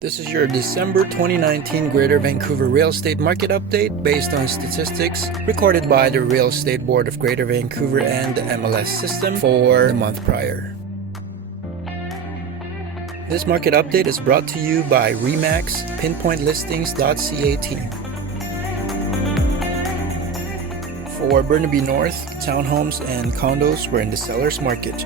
This is your December 2019 Greater Vancouver Real Estate Market Update based on statistics recorded by the Real Estate Board of Greater Vancouver and the MLS system for the month prior. This market update is brought to you by RE/MAX, PinpointListings.ca Team. For Burnaby North, townhomes and condos were in the seller's market.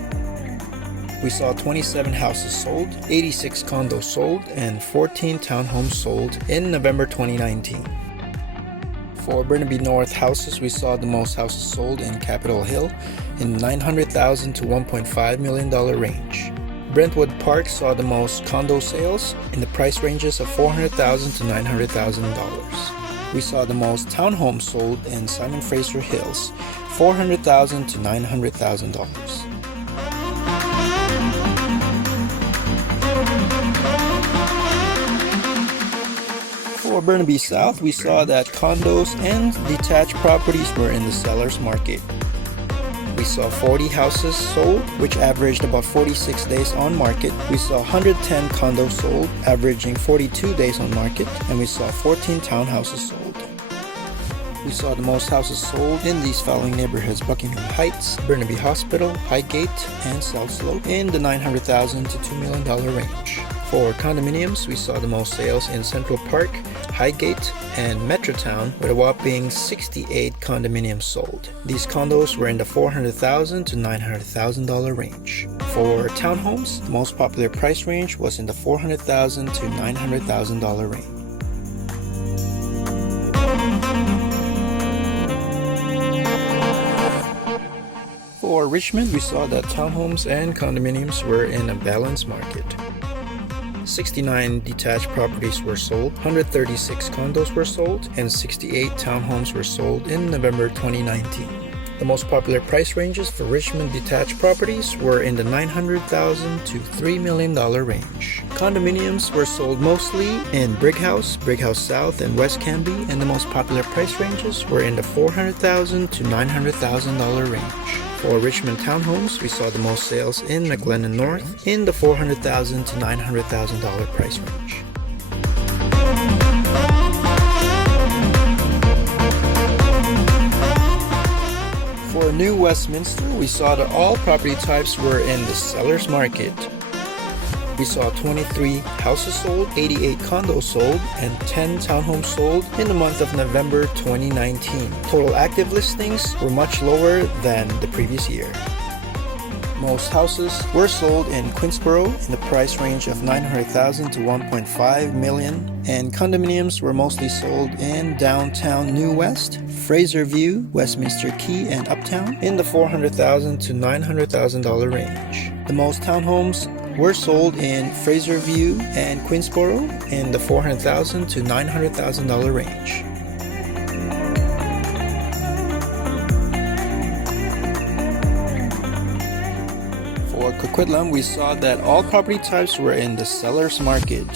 We saw 27 houses sold, 86 condos sold, and 14 townhomes sold in November 2019. For Burnaby North houses, we saw the most houses sold in Capitol Hill in $900,000 to $1.5 million range. Brentwood Park saw the most condo sales in the price ranges of $400,000 to $900,000. We saw the most townhomes sold in Simon Fraser Hills, $400,000 to $900,000. For Burnaby South, we saw that condos and detached properties were in the seller's market. We saw 40 houses sold, which averaged about 46 days on market. We saw 110 condos sold, averaging 42 days on market, and we saw 14 townhouses sold. We saw the most houses sold in these following neighborhoods: Buckingham Heights, Burnaby Hospital, Highgate, and South Slope in the $900,000 to $2 million range. For condominiums, we saw the most sales in Central Park, Highgate, and Metrotown, with a whopping 68 condominiums sold. These condos were in the $400,000 to $900,000 range. For townhomes, the most popular price range was in the $400,000 to $900,000 range. For Richmond, we saw that townhomes and condominiums were in a balanced market. 69 detached properties were sold, 136 condos were sold, and 68 townhomes were sold in November 2019. The most popular price ranges for Richmond detached properties were in the $900,000 to $3 million range. Condominiums were sold mostly in Brighouse, Brighouse South, and West Canby, and the most popular price ranges were in the $400,000 to $900,000 range. For Richmond townhomes, we saw the most sales in McLennan North in the $400,000 to $900,000 price range. For New Westminster, we saw that all property types were in the seller's market. We saw 23 houses sold, 88 condos sold, and 10 townhomes sold in the month of November 2019. Total active listings were much lower than the previous year. Most houses were sold in Queensboro in the price range of $900,000 to $1.5 million, and condominiums were mostly sold in downtown New West, Fraserview, Westminster Key, and Uptown in the $400,000 to $900,000 range. The most townhomes were sold in Fraserview and Queensboro in the $400,000 to $900,000 range. For Coquitlam, we saw that all property types were in the seller's market.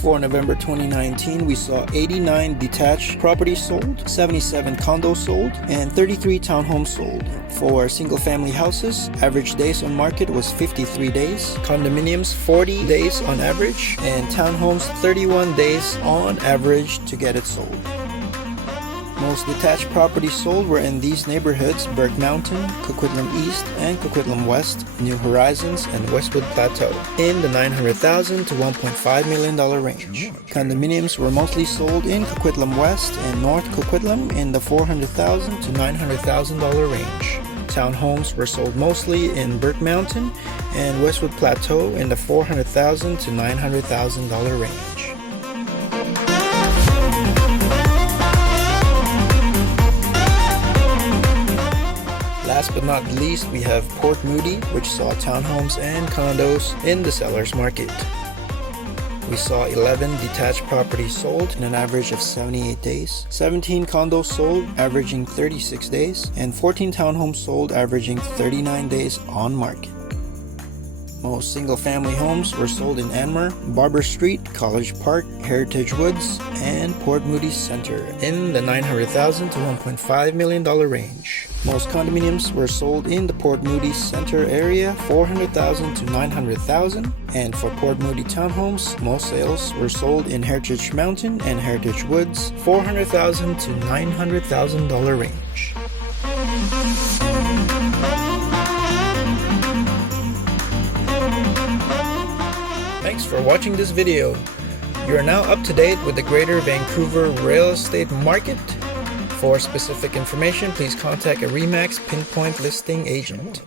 For November 2019, we saw 89 detached properties sold, 77 condos sold, and 33 townhomes sold. For single-family houses, average days on market was 53 days, condominiums 40 days on average, and townhomes 31 days on average to get it sold. Most detached properties sold were in these neighborhoods: Burke Mountain, Coquitlam East, and Coquitlam West, New Horizons, and Westwood Plateau in the $900,000 to $1.5 million range. Condominiums were mostly sold in Coquitlam West and North Coquitlam in the $400,000 to $900,000 range. Townhomes were sold mostly in Burke Mountain and Westwood Plateau in the $400,000 to $900,000 range. Last but not least, we have Port Moody, which saw townhomes and condos in the seller's market. We saw 11 detached properties sold in an average of 78 days, 17 condos sold averaging 36 days, and 14 townhomes sold averaging 39 days on market. Most single-family homes were sold in Anmar, Barber Street, College Park, Heritage Woods, and Port Moody Center in the $900,000 to $1.5 million range. Most condominiums were sold in the Port Moody Center area, $400,000 to $900,000, and for Port Moody townhomes, most sales were sold in Heritage Mountain and Heritage Woods, $400,000 to $900,000 range. Thanks for watching this video. You are now up to date with the Greater Vancouver real estate market. For specific information, please contact a RE/MAX Pinpoint listing agent.